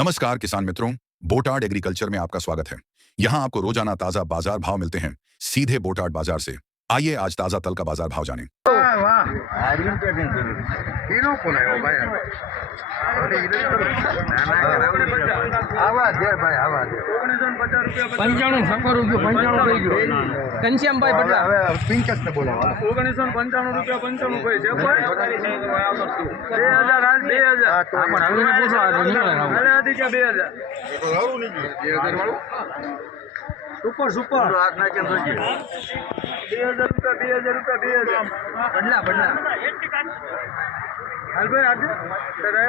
नमस्कार किसान मित्रों बोटाड एग्रीकल्चर में आपका स्वागत है यहां आपको रोजाना ताजा बाजार भाव मिलते हैं सीधे बोटाड बाजार से आइए आज ताजा तल का बाजार भाव जानें। એનો કોણ પંચાણું શંકર રૂપિયો પંચાણું થઈ ગયો ઘનશ્યામભાઈ હવે હવે પિંકસ ને બોલાવો ઓગણીસો પંચાણું રૂપિયા પંચાણું ભાઈ છે બે હજાર આજ બે હજાર બે હજાર સુપર સુપર હાથ નાખે જોઈજે. બે હજાર રૂપિયા બે હજાર રૂપિયા બે હજાર. બદલા બદલા હાલ ભાઈ આજે? ત્યારે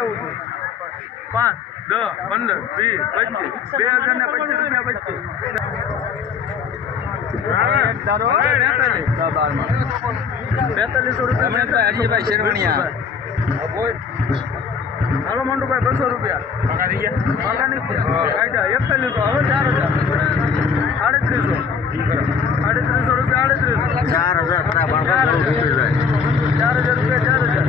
પાંચ દસ પંદર વીસ પચીસ. બે હજાર ને પચીસ રૂપિયા પચીસ બેતાલીસો. રૂપિયા શેરવણિયા. હાલો મંડુભાઈ બસો રૂપિયા. પગારની કાયદા એકતાલીસો. હવે ચાર હજાર. આડત્રીસો. આડત્રીસો રૂપિયા આડત્રીસો. ચાર હજાર તારા બાળકો ચાલુ તૂટી જાય. ચાર હજાર રૂપિયા ચાર હજાર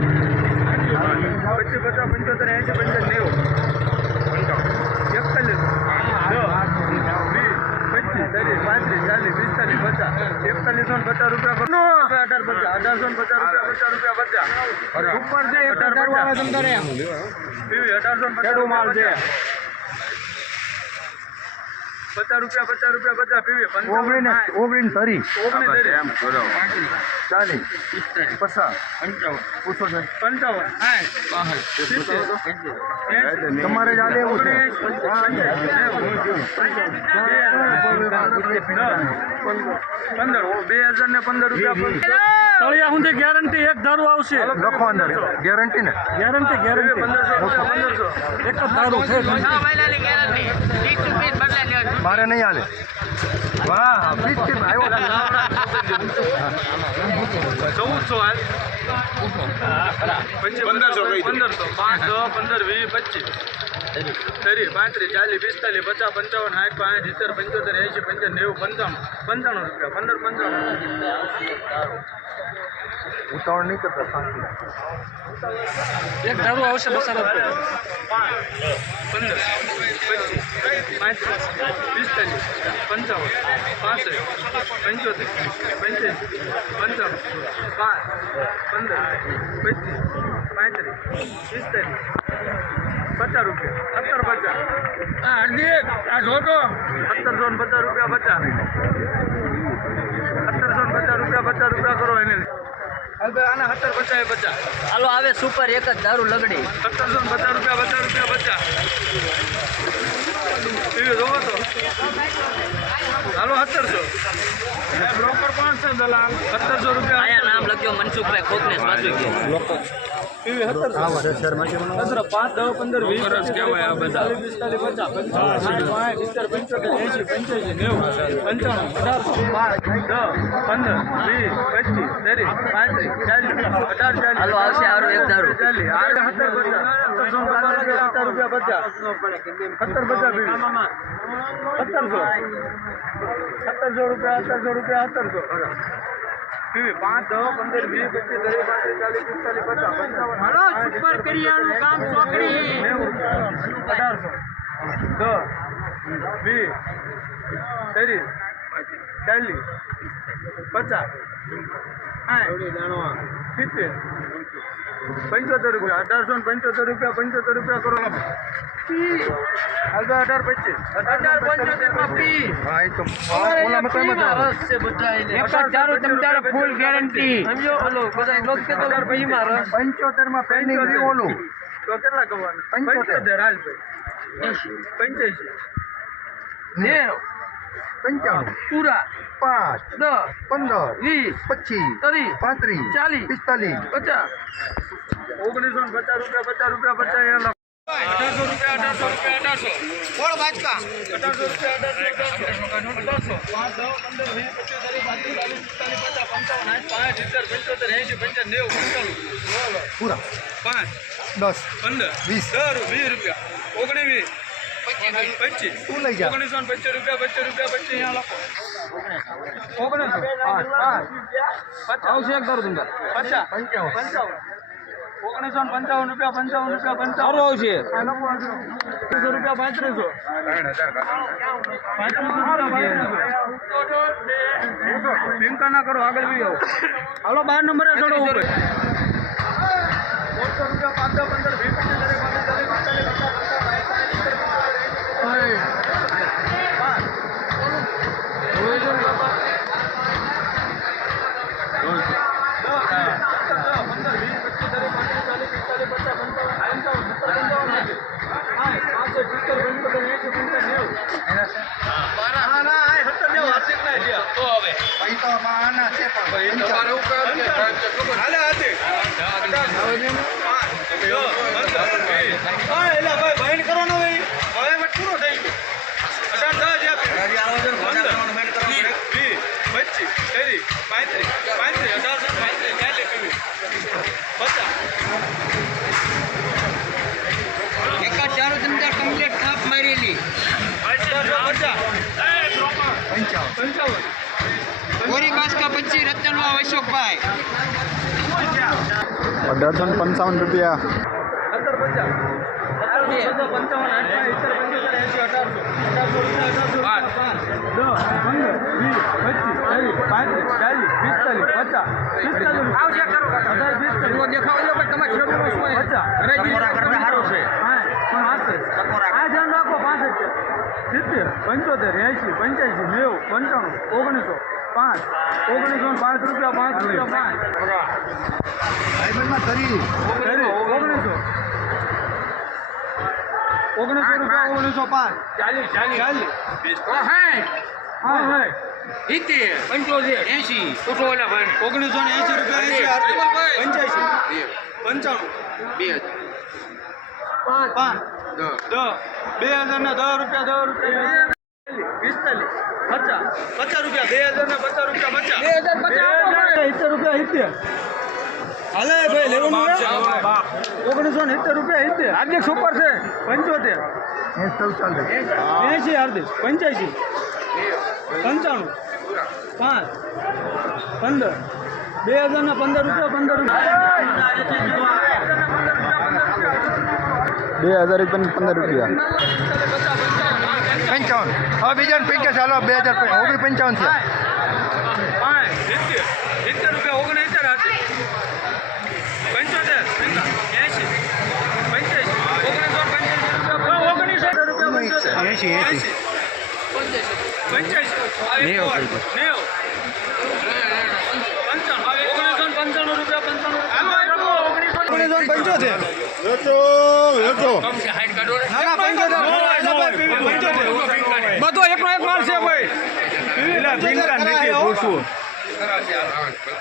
પચીસ પચાસ પંચોતેર એંસી પંચાસ નેવું એકતાલીસ વીસ પચીસ ત્રીસ પાંત્રીસ ચાલીસ પિસ્તાલીસ પચાસ એકતાલીસો ને પચાસ રૂપિયા પર અઢાર પચાસ અઢારસો ને પચાસ રૂપિયા પચાસ રૂપિયા પચાસ ઉપર છે એક હજાર વાળા પચાસ. માલ છે. રૂપિયા પચાસ રૂપિયા પચાસ પીવી ઓગણીને ઓગણીને તરી ચાલીસ. પચાસ. પૂછો છે. પંચાવન. તમારે જ એવું છે. પંદર. બે હજાર ને પંદર રૂપિયા તળિયા સુધી ગેરંટી એક ધારું આવશે. લખો અંદર ગેરંટી ને. ગેરંટી ગેરંટી એક જ ધારું છે. મારે નહીં હાલે. વાહ ફિફ્ટી આવ્યો. ચૌદસો હાલ. પંદરસો પંદરસો પાંચ દસ પંદર વીસ પચીસ. ત્રીસ પાંત્રીસ ચાલીસ પિસ્તાલીસ પચાસ પંચાવન સાઠ પાંચ સિત્તેર પંચોતેર એંશી પંચાવન નેવું પંચાણું પંચાણું રૂપિયા પંદર પંચાણું ઉતાવળ નહીં કરતા શાંતિ એક ધારું આવશે પાંચ પંદર પાંત્રીસ પિસ્તાલીસ પંચાવન પાસઠ પંચોતેર પંચ્યાસી પંચાવન પાંચ પંદર પચીસ પાંત્રીસ પિસ્તાલીસ પચાસ રૂપિયા સત્તર પચાસ આ હરજી આ જોતો ને પચાસ રૂપિયા પચાસ સત્તરસો ને પચાસ રૂપિયા પચાસ રૂપિયા કરો એને હાલ ભાઈ આના સત્તર પચાસ પચાસ. હાલો આવે સુપર એક જ દારૂ લગડી. સત્તરસો ને પચાસ રૂપિયા પચાસ રૂપિયા પચાસ. જોવો તો. હાલો સત્તરસો બ્રોકર કોણ છે દલાલ? સત્તરસો રૂપિયા. અહીંયા નામ લખ્યો મનસુખભાઈ ખોખને સાચું ગયો પાંચ દસ પંદર વીસ પિસ્તાલીસ પચાસ પાંચ સિત્તેર પંચોતેર એંસી પંચ્યાસી નેવું પંચાણું અઢારસો પાંચ દસ પંદર વીસ પચીસ ત્રીસ પાંત્રીસ ચાલીસ અઢાર ચાલીસ ચાલીસ આઠ સત્તર પચાસ સત્તરસો રૂપિયા સત્તર રૂપિયા પચાસ. સત્તર પચાસ સત્તરસો. સત્તરસો રૂપિયા સત્તરસો રૂપિયા સત્તરસો. પાંચ દસ પંદર વીસ પચીસ ત્રીસ પાંત્રીસ ચાલીસ પિસ્તાલીસ પચાસ પંચાવન હાલો સુપર કરિયાણું કામ ચોકડી અઢારસો દસ વીસ ત્રીસ ચાલીસ પચાસ સિત્તેર પંચોતેર રૂપિયા અઢારસો ને પંચોતેર રૂપિયા પંચોતેર રૂપિયા કરો. અઢાર અઢાર પચીસ. અઢાર પંચોતેરમાં પી હા એ તો એક તારે ફૂલ ગેરંટી સમજો? ઓલો બધા લોકો કે તો પીમાં રસ. પંચોતેરમાં પેન્ડિંગ ઓલું. તો કેટલા કમાવાના પંચોતેર. પંચોતેર હાલ ભાઈ. પંચ્યાસી. નેવ પંચાણું પૂરા. પાંચ દસ પંદર વીસ પચીસ ત્રીસ પાંત્રીસ ચાલીસ પિસ્તાલીસ. પચાસ. ઓગણીસો ને પચાસ રૂપિયા પચાસ રૂપિયા પચાસ એ અઢારસો રૂપિયા અઢારસો રૂપિયા અઢારસો. અઢારસો રૂપિયા અઢારસો અઢારસો. પાંચ દસ પંદર વીસ પચીસ ત્રીસ પાંત્રીસ ચાલીસ પિસ્તાલીસ પચાસ પંચાવન સાઠ પાંચ સિત્તેર પંચોતેર એંસી પંચાસ નેવું પંચાણું. પૂરા. પાંચ દસ પંદર વીસ. દસ વીસ રૂપિયા. તું લઈ જા ઓગણીસો ને પચીસ રૂપિયા પચીસ રૂપિયા પચીસ અહીંયા લખો. ઓગણીસો. આવશે એક દારૂ તમ તારે પચાસ. પંચાવન. પંચાવન. ઓગણીસો ને પંચાવન રૂપિયા પંચાવન રૂપિયા પંચાવન. આવશે. ત્રીસો રૂપિયા પાંત્રીસો. ચિંતા ના કરો આગળ બી આવો. હાલો બાર નંબરે ચડો ઉપર. રૂપિયા પાંચ દસ પંદર વીસ એકા ચારો ધંધા કમ્પ્લીટ થાપ મારેલી પંચાવન. કોરી પછી રતનવા અશોકભાઈ. અઢારસો ને પંચાવન રૂપિયા. પંચોતેર એંશી પંચ્યાસી નેવું પંચાણું ઓગણીસો. પાંચ. ઓગણીસો પાંચ રૂપિયા પાંચ રૂપિયા પાંચ. કરી, ઓગણીસો. ઓગણીસો રૂપિયા ઓગણીસો પાંચ. ચાલીસ ચાલીસ. ચાલીસ. સિત્તેર. પંચોતેર. એસી ભાઈ. ઓગણીસો ને એંશી રૂપિયા. પંચ્યાસી. પંચાણું. બે હજાર. પાંચ. દસ. દસ. બે હજાર ને દસ રૂપિયા દસ રૂપિયા. રૂપિયા રૂપિયા રૂપિયા ઓગણીસો ને સિત્તેર રૂપિયા સિત્તેર હાર્દિક સુપર છે પંચોતેર એસી હાર્દિક પંચ્યાસી પંચાણું પાંચ પંદર બે હજાર ને પંદર રૂપિયા પંદર બે હજાર પંદર રૂપિયા. પંચાવન. હવે બીજા પૈકી ચાલો બે હજાર ઓગણી પંચાવન. છે એસી પંચ્યાસી ઓગણીસો પંચ્યાસી રૂપિયા. ઓગણીસો એસી પંચ્યાસી ને ને પંચોતેર ના. ના પંચોતેર બધો એકનો એક માલ છે ભાઈ.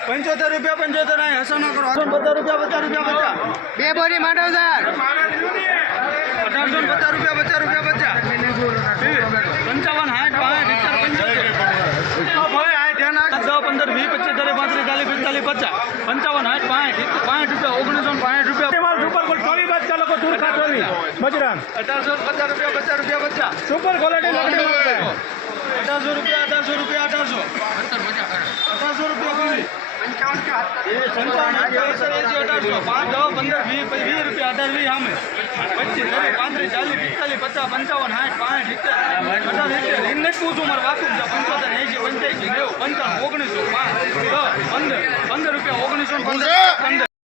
પંચોતેર રૂપિયા પંચોતેર હસો ના કરો. અઢારસો પચાસ રૂપિયા પચાસ રૂપિયા પચાસ. બે બોરી માંડવદાર. અઢારસો ને પચાસ રૂપિયા પચાસ રૂપિયા પચાસ. પંચાવન સાઠ પાંચ સિત્તેર પંચોતેર. પંદર વીસ પચીસ ત્રીસ પાંત્રીસ ચાલીસ પિસ્તાલીસ પચાસ. પંચાવન સાઠ પાંચ પાંચ રૂપિયા ઓગણીસો પાંચ રૂપિયા. દૂર ખા અઢારસો પચાસ રૂપિયા પચાસ રૂપિયા પચાસ સુપર ક્વોલિટી અઢારસો રૂપિયા અઢારસો રૂપિયા અઢારસો. અઢારસો રૂપિયા પાંચ પંદર વીસ પછી વીસ રૂપિયા ઓગણીસો પંદર પંદર રૂપિયા ઓગણીસો પંદર પંદર.